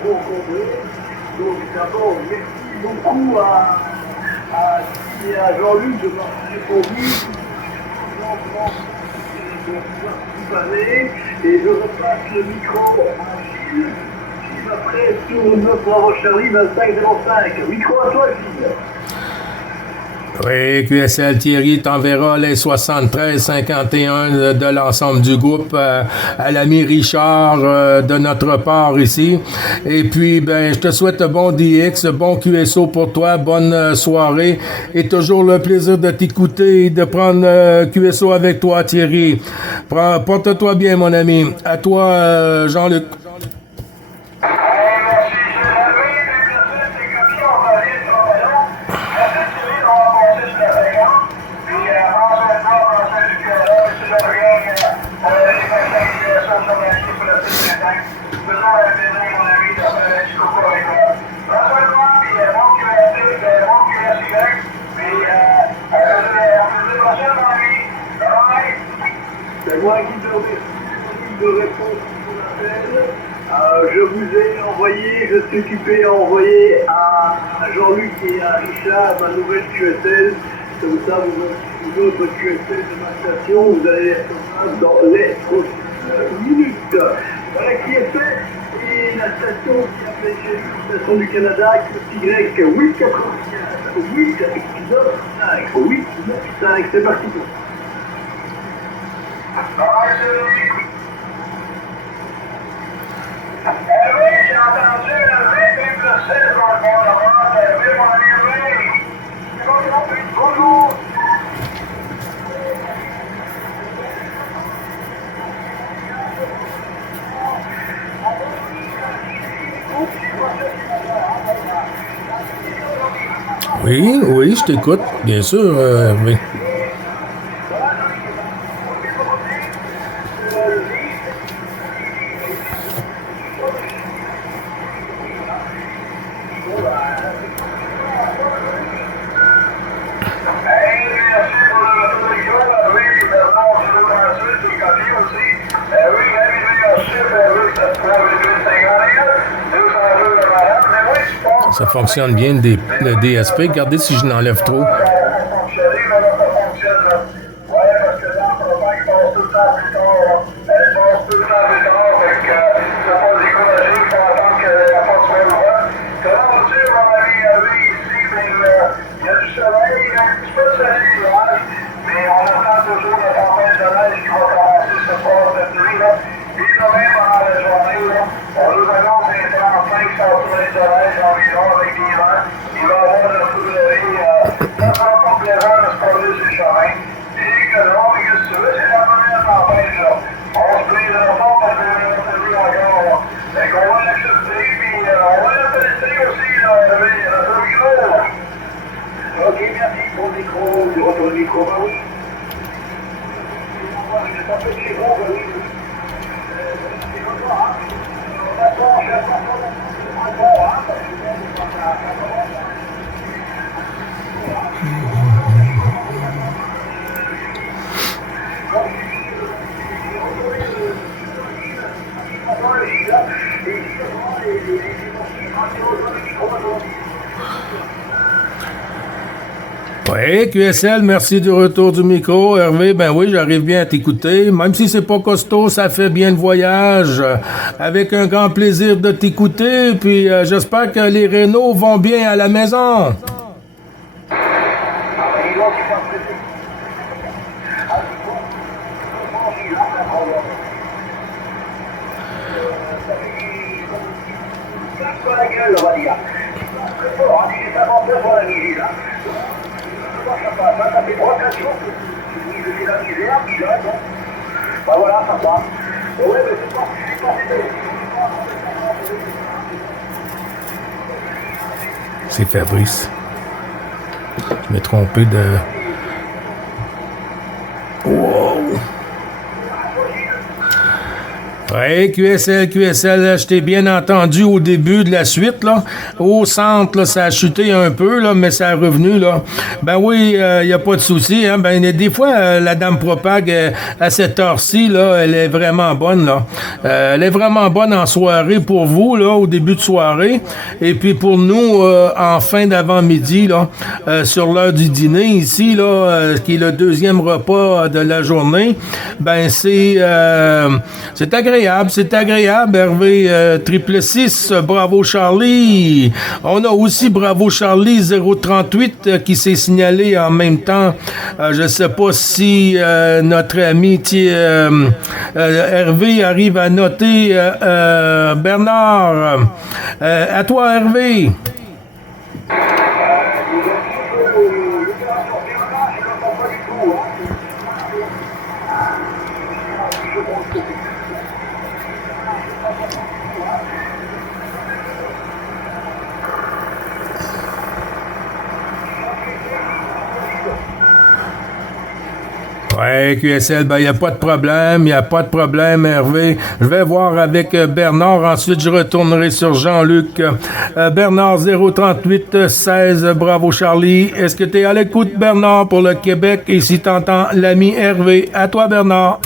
au compteur. Donc d'abord, merci beaucoup à Guy et à Jean-Luc de m'avoir répondu. De pouvoir vous parler, et je repasse le micro à Gilles, qui va après sur le 9 Bravo Charlie 2505. Micro à toi, Gilles. Oui, QSL Thierry t'enverra les 73-51 de l'ensemble du groupe à l'ami Richard de notre part ici. Et puis, ben, je te souhaite un bon DX, bon QSO pour toi, bonne soirée et toujours le plaisir de t'écouter et de prendre QSO avec toi, Thierry. Porte-toi bien, mon ami. À toi, Jean-Luc. C'est moi qui te remercie de répondre à mon appel. Je vous ai envoyé, je suis occupé à envoyer à Jean-Luc et à Richard ma nouvelle QSL. Comme ça, vous avez une autre QSL de ma station. Vous allez être dans les prochaines minutes. Voilà qui est fait. Et la station qui a fait chez nous, la station du Canada, Y 895, 895, 895. C'est parti. Oui, j'ai entendu le V, le 16 dans le bord de droite. Oui, mon ami, oui. Bonjour. Oui, oui, je t'écoute, bien sûr, oui. Ça fonctionne bien le DSP. Regardez si je n'enlève trop. Ok, merci pour le micro, du retour du micro. Oui, QSL, merci du retour du micro. Hervé, ben oui, j'arrive bien à t'écouter. Même si c'est pas costaud, ça fait bien le voyage. Avec un grand plaisir de t'écouter. Puis j'espère que les rénaux vont bien à la maison. C'est Fabrice. Je m'ai trompé de... Wow! Oui, QSL, je t'ai bien entendu au début de la suite, là. Au centre, là, ça a chuté un peu, là, mais ça est revenu, là. Ben oui, il n'y a pas de souci, hein. Ben, des fois, la Dame Propag, à cette heure-ci, là, elle est vraiment bonne, là. Elle est vraiment bonne en soirée pour vous, là, au début de soirée. Et puis pour nous, en fin d'avant-midi, là, sur l'heure du dîner, ici, là, qui est le deuxième repas de la journée, ben, c'est agréable, Hervé. 666, bravo Charlie. On a aussi bravo Charlie 038 qui s'est signalé en même temps. Je sais pas si notre ami Hervé arrive à noter Bernard. À toi, Hervé. Ouais, QSL, ben, il n'y a pas de problème, Hervé. Je vais voir avec Bernard, ensuite je retournerai sur Jean-Luc. Bernard 038 16, bravo Charlie. Est-ce que tu es à l'écoute, Bernard, pour le Québec? Et si t'entends l'ami Hervé, à toi, Bernard.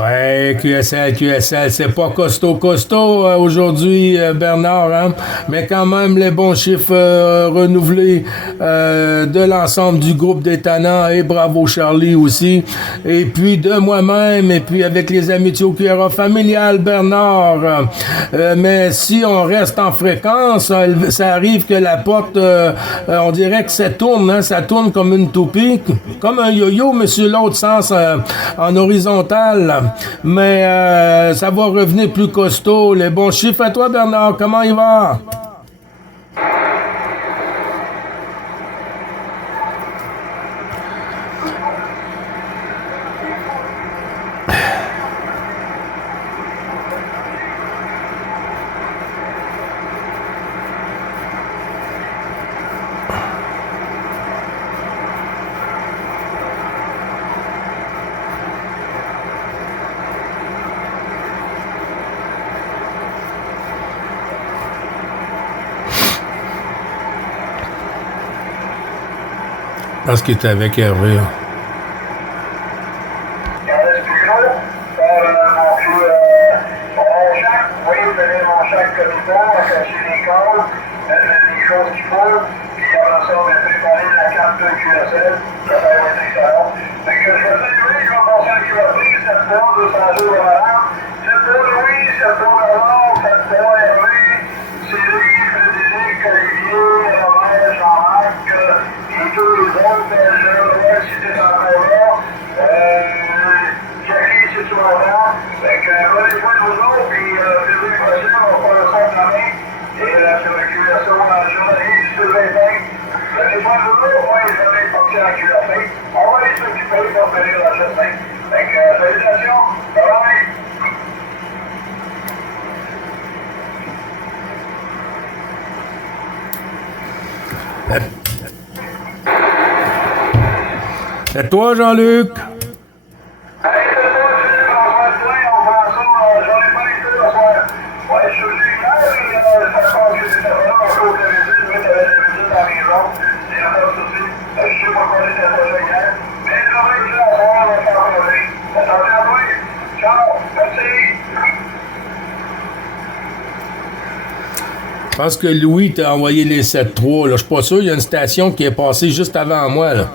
Ouais, QSL, c'est pas costaud aujourd'hui, Bernard, hein? Mais quand même les bons chiffres renouvelés de l'ensemble du groupe des tannants et bravo Charlie aussi. Et puis de moi-même, et puis avec les amitiés au QRA familial, Bernard. Mais si on reste en fréquence, ça arrive que la porte, on dirait que ça tourne, hein? Ça tourne comme une toupie, comme un yo-yo, mais sur l'autre sens, en horizontal. Mais ça va revenir plus costaud. Les bons chiffres à toi, Bernard. Comment il va? Parce qu'il était avec Hervé. Et sur la curation dans la journée du Sylvain. Les fois de l'eau, moi, je n'ai pas sortir en culotte. On va aller s'occuper pour venir la journée. Fait que, salutations. Bye-bye. Et toi, Jean-Luc? Hey, c'est toi, c'est François Poin, on prend ça, j'en ai pas les deux ce soir. Ouais, je suis venu hier, ça passe que c'était là, un peu au télévisé, je vais t'aller le visite dans les gens, il y a pas de souci. Je sais pas quoi j'étais pas là hier, mais je vais être là à soir, on va s'en parler. Attention à toi, ciao, merci. Je pense que Louis t'a envoyé les 7-3. Je suis pas sûr, il y a une station qui est passée juste avant moi. Là.